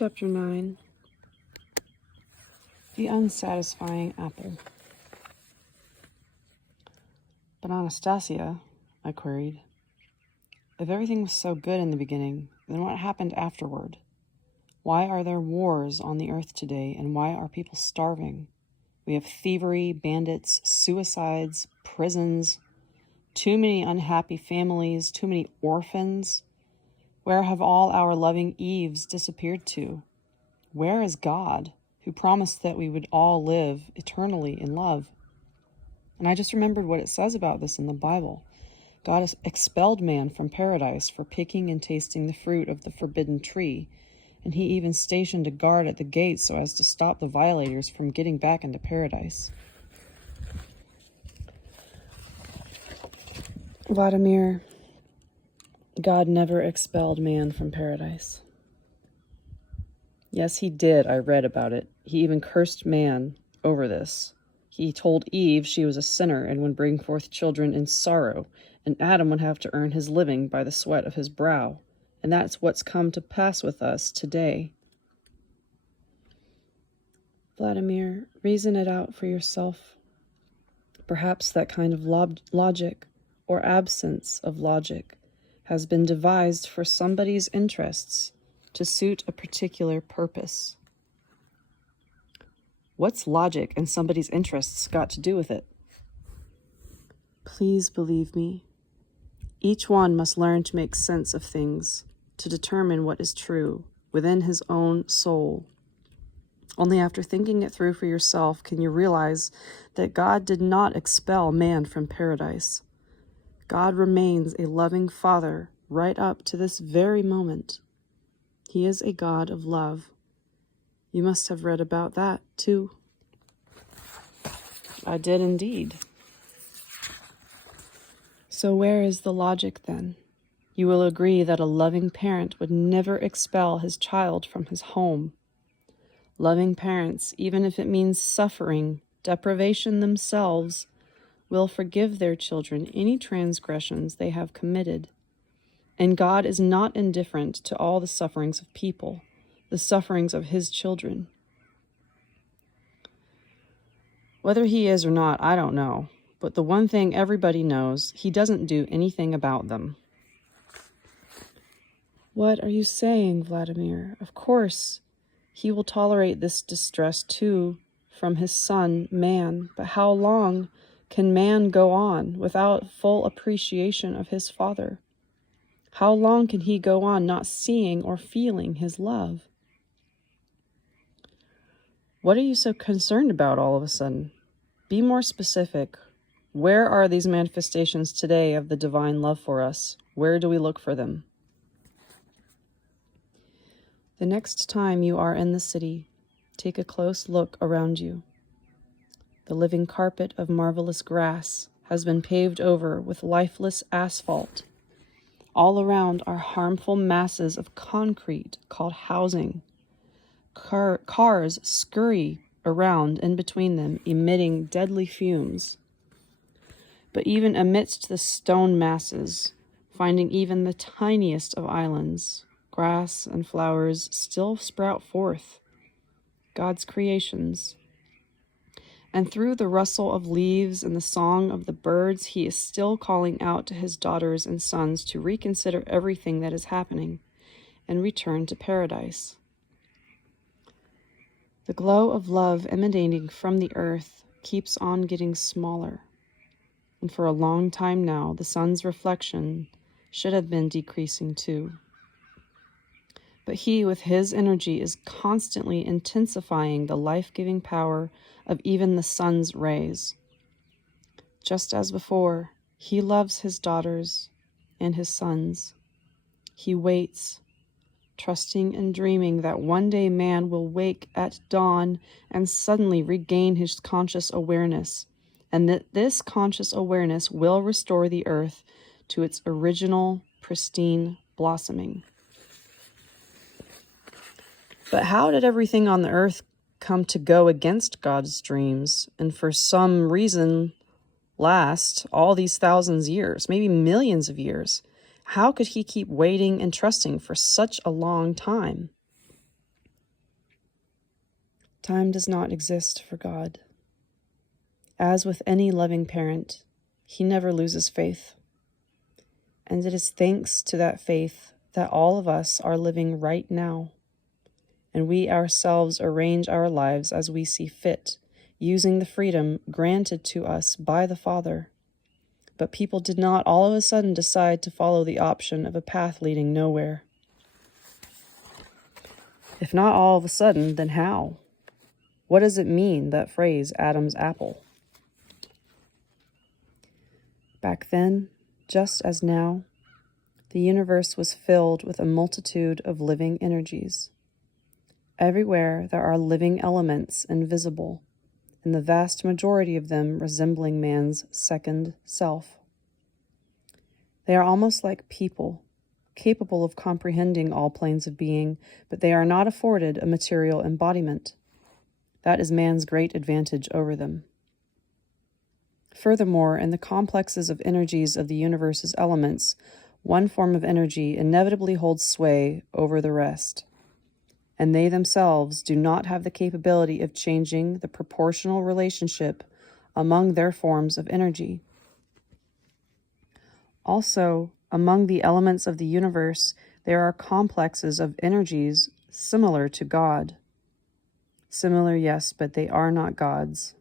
Chapter 9. The Unsatisfying Apple. But Anastasia, I queried, if everything was so good in the beginning, then what happened afterward? Why are there wars on the earth today, and why are people starving? We have thievery, bandits, suicides, prisons, too many unhappy families, too many orphans. Where have all our loving Eves disappeared to? Where is God, who promised that we would all live eternally in love? And I just remembered what it says about this in the Bible. God has expelled man from paradise for picking and tasting the fruit of the forbidden tree, and he even stationed a guard at the gates so as to stop the violators from getting back into paradise. Vladimir, God never expelled man from paradise. Yes, he did. I read about it. He even cursed man over this. He told Eve she was a sinner and would bring forth children in sorrow, and Adam would have to earn his living by the sweat of his brow. And that's what's come to pass with us today. Vladimir, reason it out for yourself. Perhaps that kind of logic, or absence of logic, has been devised for somebody's interests to suit a particular purpose. What's logic and somebody's interests got to do with it? Please believe me. Each one must learn to make sense of things, to determine what is true within his own soul. Only after thinking it through for yourself can you realize that God did not expel man from paradise. God remains a loving Father right up to this very moment. He is a God of love. You must have read about that, too. I did indeed. So where is the logic, then? You will agree that a loving parent would never expel his child from his home. Loving parents, even if it means suffering, deprivation themselves, will forgive their children any transgressions they have committed. And God is not indifferent to all the sufferings of people, the sufferings of his children. Whether he is or not, I don't know. But the one thing everybody knows, he doesn't do anything about them. What are you saying, Vladimir? Of course, he will tolerate this distress too from his son, man. But how long can man go on without full appreciation of his Father? How long can he go on not seeing or feeling his love? What are you so concerned about all of a sudden? Be more specific. Where are these manifestations today of the divine love for us? Where do we look for them? The next time you are in the city, take a close look around you. The living carpet of marvelous grass has been paved over with lifeless asphalt. All around are harmful masses of concrete called housing. Cars scurry around in between them, emitting deadly fumes. But even amidst the stone masses, finding even the tiniest of islands, grass and flowers still sprout forth, God's creations. And through the rustle of leaves and the song of the birds, he is still calling out to his daughters and sons to reconsider everything that is happening and return to paradise. The glow of love emanating from the earth keeps on getting smaller. And for a long time now, the sun's reflection should have been decreasing too. But he, with his energy, is constantly intensifying the life-giving power of even the sun's rays. Just as before, he loves his daughters and his sons. He waits, trusting and dreaming that one day man will wake at dawn and suddenly regain his conscious awareness, and that this conscious awareness will restore the earth to its original, pristine blossoming. But how did everything on the earth come to go against God's dreams, and for some reason last all these thousands of years, maybe millions of years? How could he keep waiting and trusting for such a long time? Time does not exist for God. As with any loving parent, he never loses faith. And it is thanks to that faith that all of us are living right now. And we ourselves arrange our lives as we see fit, using the freedom granted to us by the Father. But people did not all of a sudden decide to follow the option of a path leading nowhere. If not all of a sudden, then how? What does it mean, that phrase, Adam's apple? Back then, just as now, the universe was filled with a multitude of living energies. Everywhere there are living elements invisible, and the vast majority of them resembling man's second self. They are almost like people, capable of comprehending all planes of being, but they are not afforded a material embodiment. That is man's great advantage over them. Furthermore, in the complexes of energies of the universe's elements, one form of energy inevitably holds sway over the rest, and they themselves do not have the capability of changing the proportional relationship among their forms of energy. Also, among the elements of the universe, there are complexes of energies similar to God. Similar, yes, but they are not gods.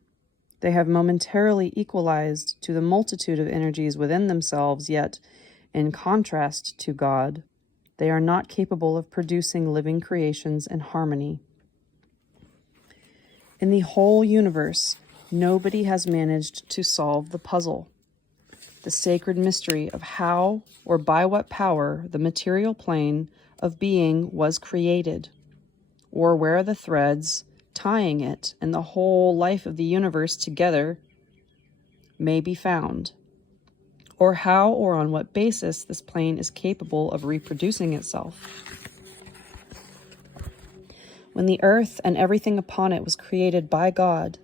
They have momentarily equalized to the multitude of energies within themselves, yet, in contrast to God, they are not capable of producing living creations in harmony. In the whole universe, nobody has managed to solve the puzzle, the sacred mystery of how or by what power the material plane of being was created, or where the threads tying it and the whole life of the universe together may be found, or how or on what basis this plane is capable of reproducing itself. When the earth and everything upon it was created by God,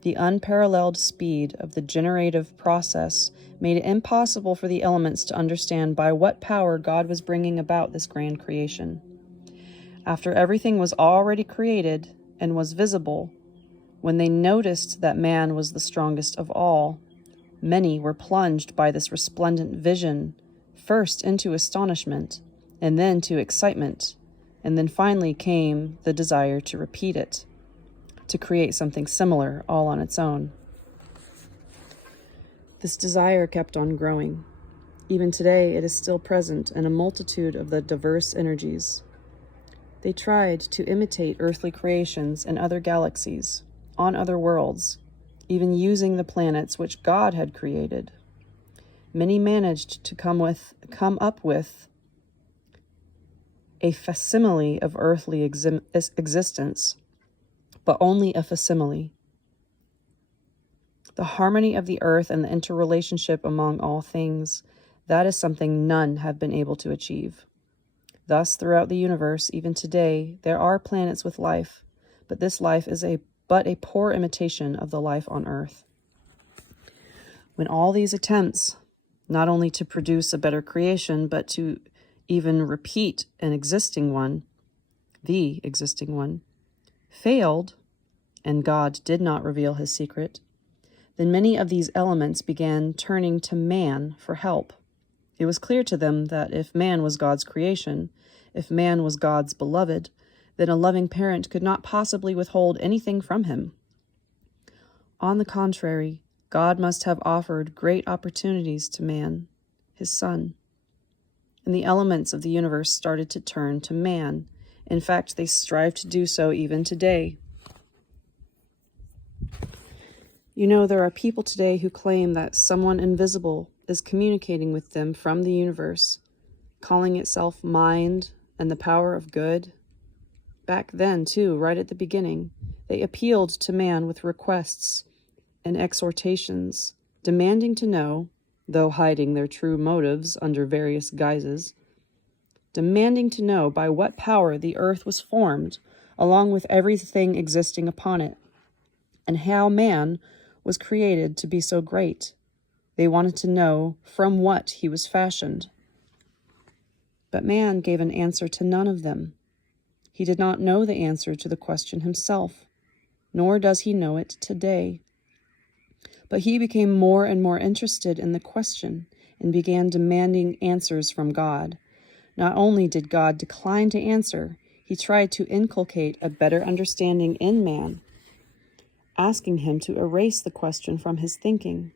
the unparalleled speed of the generative process made it impossible for the elements to understand by what power God was bringing about this grand creation. After everything was already created and was visible, when they noticed that man was the strongest of all, many were plunged by this resplendent vision, first into astonishment, and then to excitement, and then finally came the desire to repeat it, to create something similar all on its own. This desire kept on growing. Even today, it is still present in a multitude of the diverse energies. They tried to imitate earthly creations in other galaxies, on other worlds, even using the planets which God had created. Many managed to come up with a facsimile of earthly existence, but only a facsimile. The harmony of the earth and the interrelationship among all things, that is something none have been able to achieve. Thus, throughout the universe, even today, there are planets with life, but this life is but a poor imitation of the life on earth. When all these attempts, not only to produce a better creation, but to even repeat an existing one, the existing one, failed, and God did not reveal his secret, then many of these elements began turning to man for help. It was clear to them that if man was God's creation, if man was God's beloved, then a loving parent could not possibly withhold anything from him. On the contrary, God must have offered great opportunities to man, his son. And the elements of the universe started to turn to man. In fact, they strive to do so even today. You know, there are people today who claim that someone invisible is communicating with them from the universe, calling itself mind and the power of good. Back then, too, right at the beginning, they appealed to man with requests and exhortations, demanding to know, though hiding their true motives under various guises, demanding to know by what power the earth was formed, along with everything existing upon it, and how man was created to be so great. They wanted to know from what he was fashioned. But man gave an answer to none of them. He did not know the answer to the question himself. nor does he know it today. But he became more and more interested in the question and began demanding answers from God. Not only did God decline to answer, he tried to inculcate a better understanding in man, asking him to erase the question from his thinking.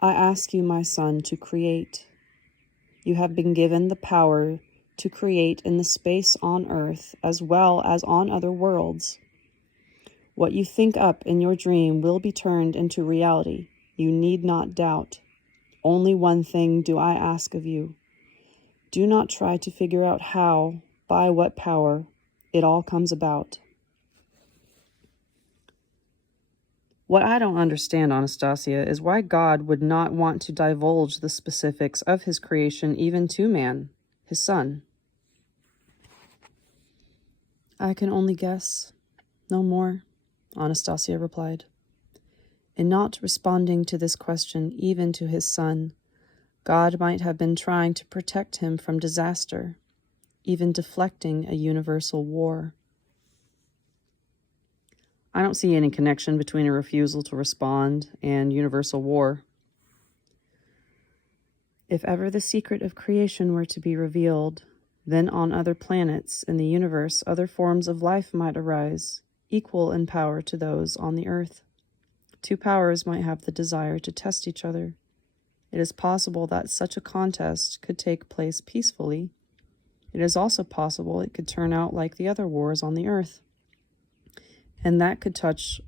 I ask you, my son, to create. You have been given the power to create in the space on earth as well as on other worlds. What you think up in your dream will be turned into reality. You need not doubt. Only one thing do I ask of you. Do not try to figure out how, by what power, it all comes about. What I don't understand, Anastasia, is why God would not want to divulge the specifics of his creation even to man, his son. I can only guess, no more, Anastasia replied. In not responding to this question even to his son, God might have been trying to protect him from disaster, even deflecting a universal war. I don't see any connection between a refusal to respond and universal war. If ever the secret of creation were to be revealed, then on other planets in the universe, other forms of life might arise, equal in power to those on the earth. Two powers might have the desire to test each other. It is possible that such a contest could take place peacefully. It is also possible it could turn out like the other wars on the earth. And that could touch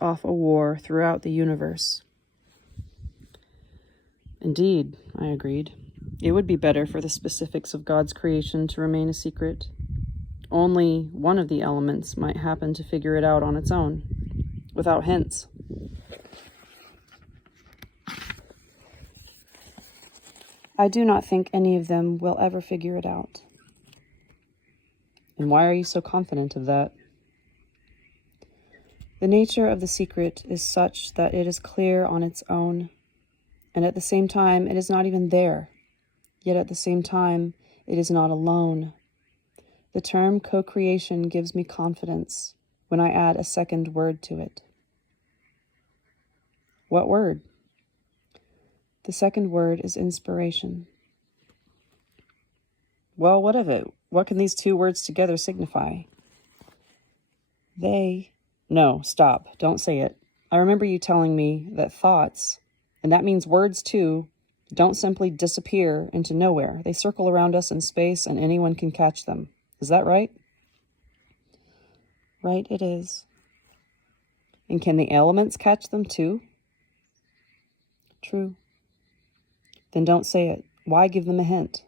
off a war throughout the universe. Indeed, I agreed. It would be better for the specifics of God's creation to remain a secret. Only one of the elements might happen to figure it out on its own, without hints. I do not think any of them will ever figure it out. And why are you so confident of that? The nature of the secret is such that it is clear on its own, and at the same time it is not even there, yet at the same time it is not alone. The term co-creation gives me confidence when I add a second word to it. What word? The second word is inspiration. Well, what of it? What can these two words together signify? No, stop. Don't say it. I remember you telling me that thoughts, and that means words too, don't simply disappear into nowhere. They circle around us in space and anyone can catch them. Is that right? Right, it is. And can the elements catch them too? True. Then don't say it. Why give them a hint?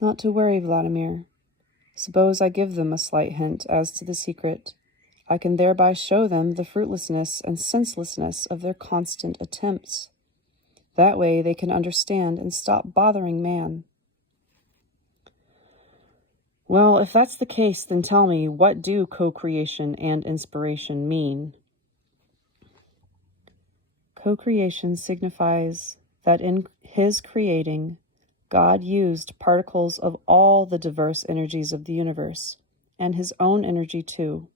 Not to worry, Vladimir. Suppose I give them a slight hint as to the secret. I can thereby show them the fruitlessness and senselessness of their constant attempts. That way they can understand and stop bothering man. Well, if that's the case, then tell me, what do co-creation and inspiration mean? Co-creation signifies that in his creating, God used particles of all the diverse energies of the universe, and his own energy too.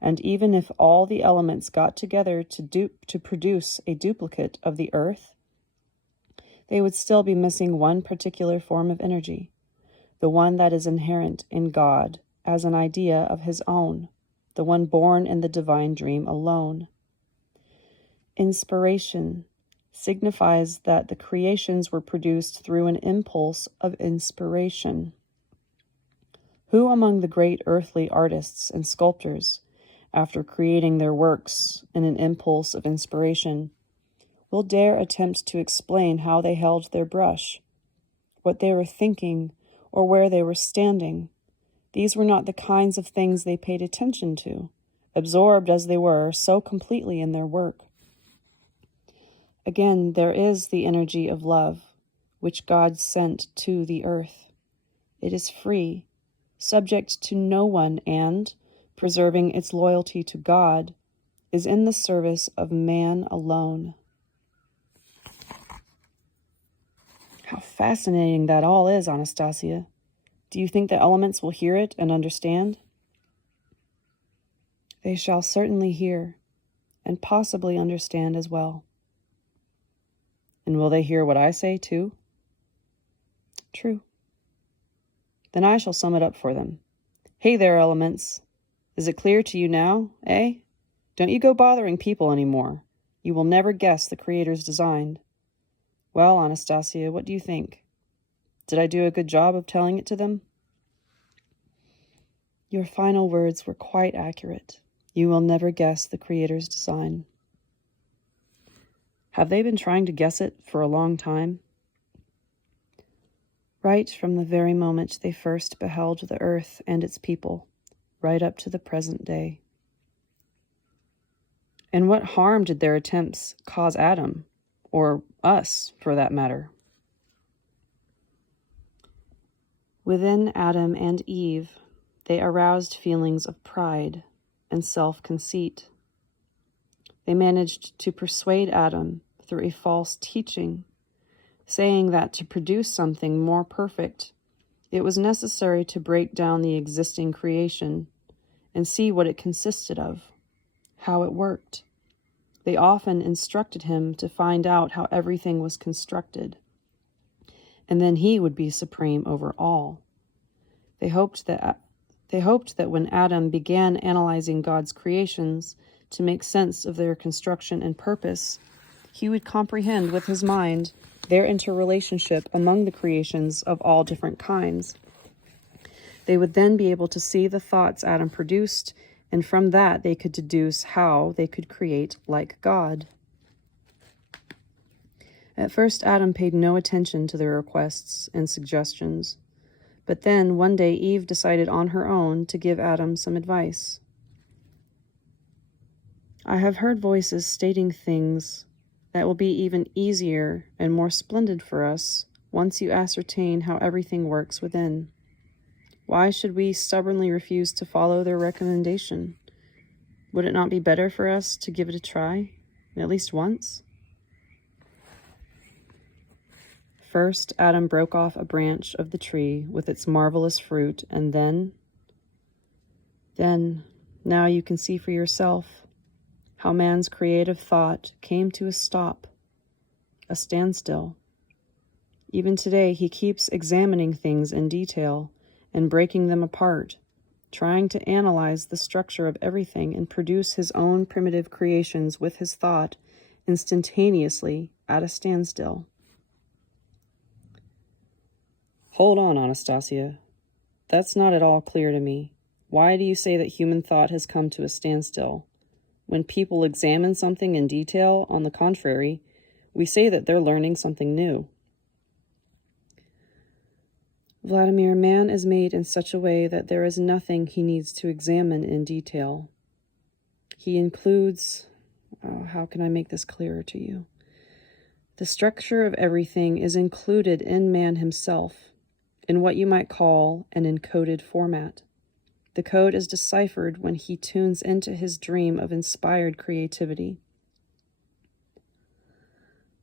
And even if all the elements got together to produce a duplicate of the earth, they would still be missing one particular form of energy, the one that is inherent in God as an idea of his own, the one born in the divine dream alone. Inspiration signifies that the creations were produced through an impulse of inspiration. Who among the great earthly artists and sculptors, after creating their works in an impulse of inspiration, will dare attempt to explain how they held their brush, what they were thinking, or where they were standing? These were not the kinds of things they paid attention to, absorbed as they were so completely in their work. Again, there is the energy of love, which God sent to the earth. It is free, subject to no one, and, preserving its loyalty to God, is in the service of man alone. How fascinating that all is, Anastasia. Do you think the elements will hear it and understand? They shall certainly hear, and possibly understand as well. And will they hear what I say too? True. Then I shall sum it up for them. Hey there, elements. Is it clear to you now, eh? Don't you go bothering people anymore. You will never guess the Creator's design. Well, Anastasia, what do you think? Did I do a good job of telling it to them? Your final words were quite accurate. You will never guess the Creator's design. Have they been trying to guess it for a long time? Right from the very moment they first beheld the earth and its people, right up to the present day. And what harm did their attempts cause Adam, or us, for that matter? Within Adam and Eve, they aroused feelings of pride and self-conceit. They managed to persuade Adam through a false teaching, saying that to produce something more perfect, it was necessary to break down the existing creation and see what it consisted of, how it worked. They often instructed him to find out how everything was constructed, and then he would be supreme over all. They hoped that when Adam began analyzing God's creations to make sense of their construction and purpose, he would comprehend with his mind their interrelationship among the creations of all different kinds. They would then be able to see the thoughts Adam produced, and from that they could deduce how they could create like God. At first, Adam paid no attention to their requests and suggestions, but then one day Eve decided on her own to give Adam some advice. I have heard voices stating things that will be even easier and more splendid for us once you ascertain how everything works within. Why should we stubbornly refuse to follow their recommendation? Would it not be better for us to give it a try, at least once? First, Adam broke off a branch of the tree with its marvelous fruit, and then, now you can see for yourself how man's creative thought came to a stop, a standstill. Even today, he keeps examining things in detail and breaking them apart, trying to analyze the structure of everything and produce his own primitive creations with his thought instantaneously at a standstill. Hold on, Anastasia. That's not at all clear to me. Why do you say that human thought has come to a standstill? When people examine something in detail, on the contrary, we say that they're learning something new. Vladimir, man is made in such a way that there is nothing he needs to examine in detail. He includes, how can I make this clearer to you? The structure of everything is included in man himself, in what you might call an encoded format. The code is deciphered when he tunes into his dream of inspired creativity.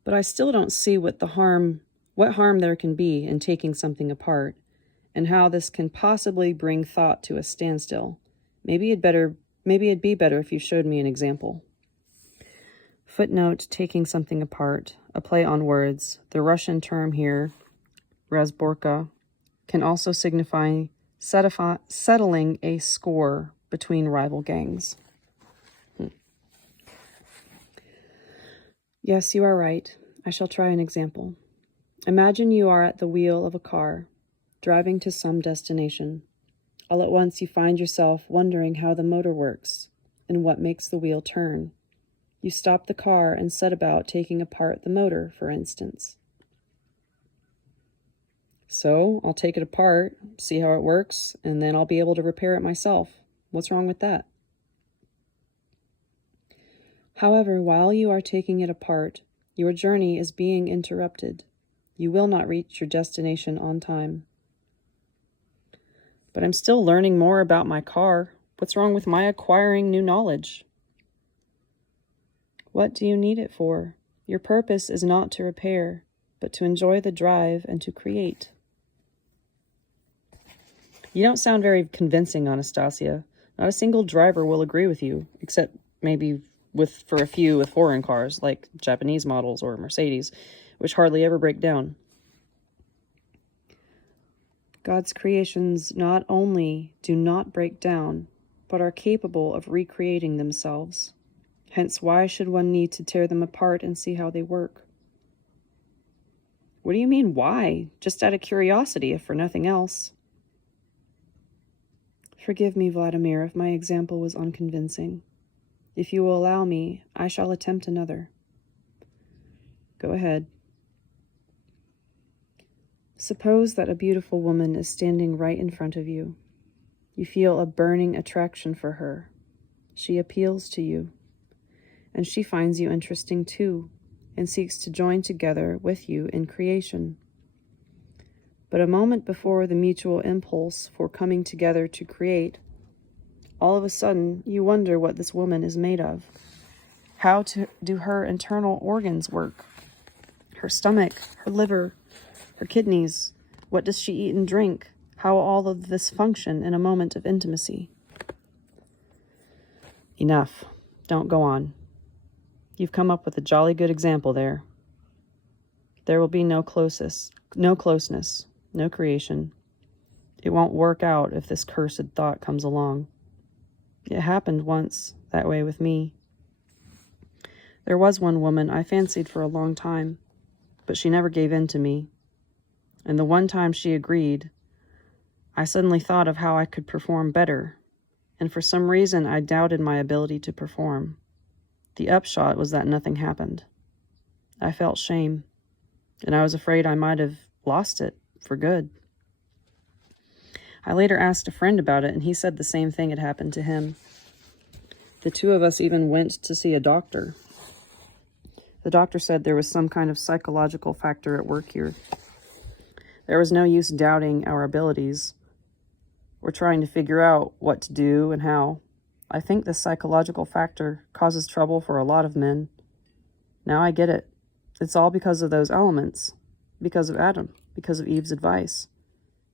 But I still don't see what harm there can be in taking something apart, and how this can possibly bring thought to a standstill. Maybe it'd be better if you showed me an example. Footnote, taking something apart, a play on words. The Russian term here, razborka, can also signify settling a score between rival gangs. Yes, you are right. I shall try an example. Imagine you are at the wheel of a car, driving to some destination. All at once you find yourself wondering how the motor works and what makes the wheel turn. You stop the car and set about taking apart the motor, for instance. So, I'll take it apart, see how it works, and then I'll be able to repair it myself. What's wrong with that? However, while you are taking it apart, your journey is being interrupted. You will not reach your destination on time. But I'm still learning more about my car. What's wrong with my acquiring new knowledge? What do you need it for? Your purpose is not to repair, but to enjoy the drive and to create. You don't sound very convincing, Anastasia. Not a single driver will agree with you, except maybe for a few with foreign cars, like Japanese models or Mercedes, which hardly ever break down. God's creations not only do not break down, but are capable of recreating themselves. Hence, why should one need to tear them apart and see how they work? What do you mean, why? Just out of curiosity, if for nothing else. Forgive me, Vladimir, if my example was unconvincing. If you will allow me, I shall attempt another. Go ahead. Suppose that a beautiful woman is standing right in front of you. You feel a burning attraction for her. She appeals to you, and she finds you interesting too, and seeks to join together with you in creation. But a moment before the mutual impulse for coming together to create, all of a sudden you wonder what this woman is made of. How do her internal organs work? Her stomach, her liver, her kidneys. What does she eat and drink? How all of this function in a moment of intimacy? Enough. Don't go on. You've come up with a jolly good example there. There will be no closeness, no creation. It won't work out if this cursed thought comes along. It happened once that way with me. There was one woman I fancied for a long time, but she never gave in to me. And the one time she agreed, I suddenly thought of how I could perform better, and for some reason I doubted my ability to perform. The upshot was that nothing happened. I felt shame, and I was afraid I might have lost it for good. I later asked a friend about it, and he said the same thing had happened to him. The two of us even went to see a doctor. The doctor said there was some kind of psychological factor at work here. There was no use doubting our abilities or trying to figure out what to do and how. I think the psychological factor causes trouble for a lot of men. Now I get it. It's all because of those elements, because of Adam, because of Eve's advice.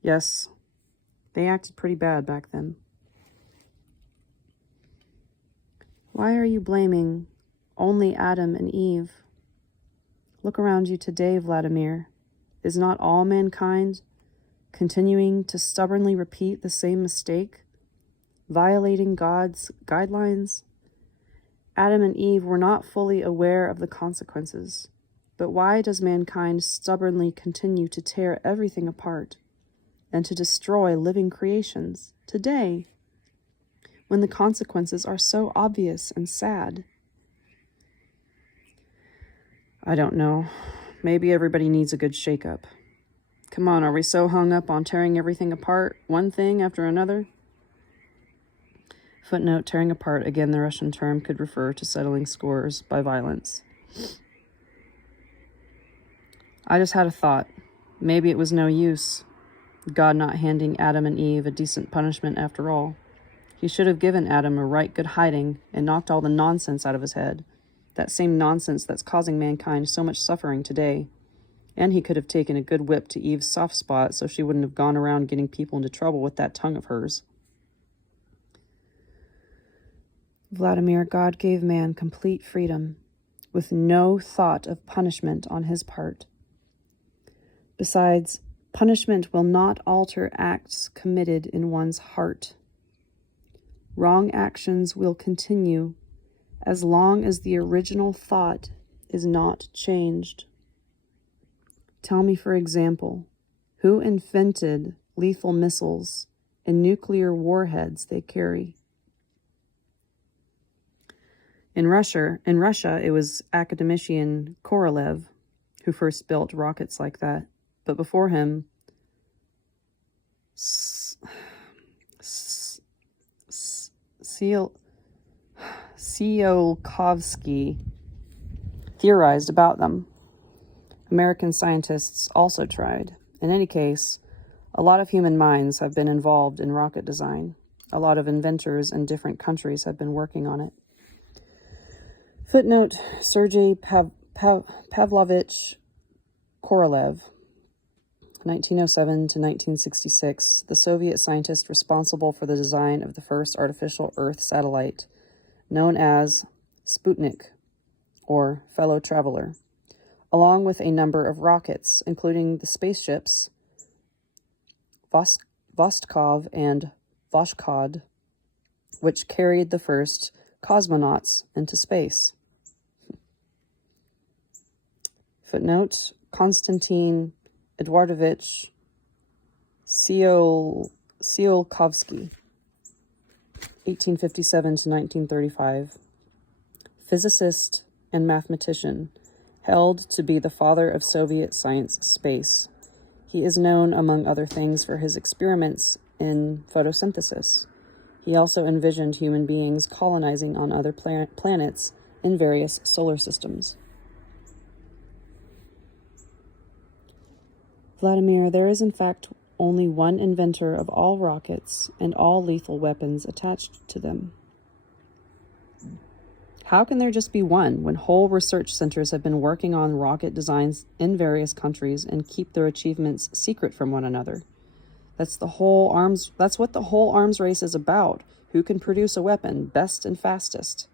Yes, they acted pretty bad back then. Why are you blaming only Adam and Eve? Look around you today, Vladimir. Is not all mankind continuing to stubbornly repeat the same mistake, violating God's guidelines? Adam and Eve were not fully aware of the consequences, but why does mankind stubbornly continue to tear everything apart and to destroy living creations today when the consequences are so obvious and sad? I don't know. Maybe everybody needs a good shakeup. Come on, are we so hung up on tearing everything apart, one thing after another? Footnote, tearing apart, again, the Russian term could refer to settling scores by violence. I just had a thought. Maybe it was no use, God not handing Adam and Eve a decent punishment after all. He should have given Adam a right good hiding and knocked all the nonsense out of his head. That same nonsense that's causing mankind so much suffering today. And he could have taken a good whip to Eve's soft spot so she wouldn't have gone around getting people into trouble with that tongue of hers. Vladimir, God gave man complete freedom, with no thought of punishment on his part. Besides, punishment will not alter acts committed in one's heart. Wrong actions will continue as long as the original thought is not changed. Tell me, for example, who invented lethal missiles and nuclear warheads they carry? In Russia, it was academician Korolev who first built rockets like that. But before him, Tsiolkovsky theorized about them. American scientists also tried. In any case, a lot of human minds have been involved in rocket design. A lot of inventors in different countries have been working on it. Footnote, Sergei Pavlovich Korolev, 1907 to 1966, the Soviet scientist responsible for the design of the first artificial Earth satellite, known as Sputnik, or Fellow Traveler, along with a number of rockets, including the spaceships Vostokov and Voskhod, which carried the first cosmonauts into space. Footnote: Konstantin Eduardovich Tsiolkovsky, 1857 to 1935, physicist and mathematician, held to be the father of Soviet science space. He is known, among other things, for his experiments in photosynthesis. He also envisioned human beings colonizing on other planets in various solar systems. Vladimir, there is in fact only one inventor of all rockets and all lethal weapons attached to them. How can there just be one when whole research centers have been working on rocket designs in various countries and keep their achievements secret from one another? That's what the whole arms race is about. Who can produce a weapon best and fastest?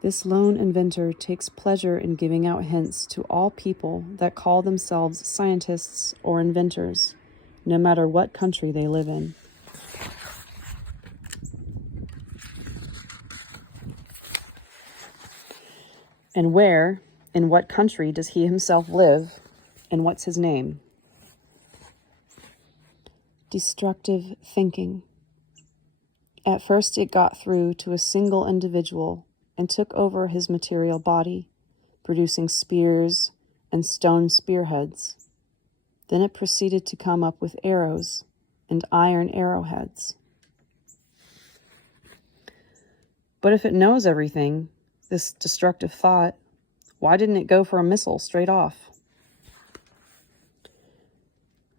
This lone inventor takes pleasure in giving out hints to all people that call themselves scientists or inventors, no matter what country they live in. And where, in what country does he himself live, and what's his name? Destructive thinking. At first it got through to a single individual and took over his material body, producing spears and stone spearheads. Then it proceeded to come up with arrows and iron arrowheads. But if it knows everything, this destructive thought, why didn't it go for a missile straight off?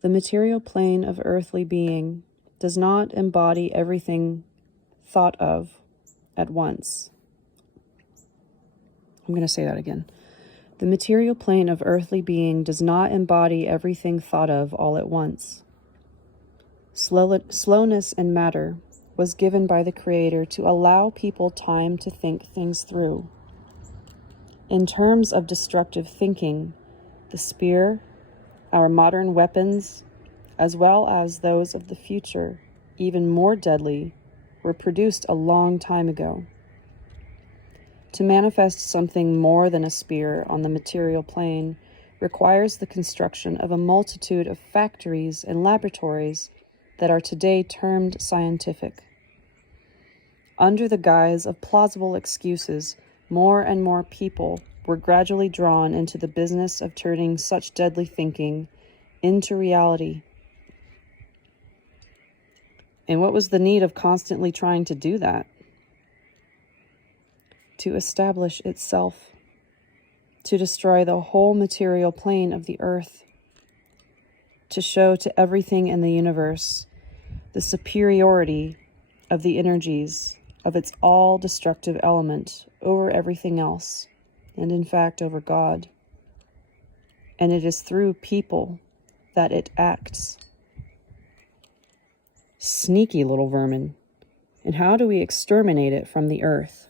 The material plane of earthly being does not embody everything thought of at once. I'm going to say that again. The material plane of earthly being does not embody everything thought of all at once. Slowness in matter was given by the Creator to allow people time to think things through. In terms of destructive thinking, the spear, our modern weapons, as well as those of the future, even more deadly, were produced a long time ago. To manifest something more than a spear on the material plane requires the construction of a multitude of factories and laboratories that are today termed scientific. Under the guise of plausible excuses, more and more people were gradually drawn into the business of turning such deadly thinking into reality. And what was the need of constantly trying to do that? To establish itself, to destroy the whole material plane of the earth, to show to everything in the universe the superiority of the energies of its all-destructive element over everything else, and in fact over God. And it is through people that it acts. Sneaky little vermin. And how do we exterminate it from the earth?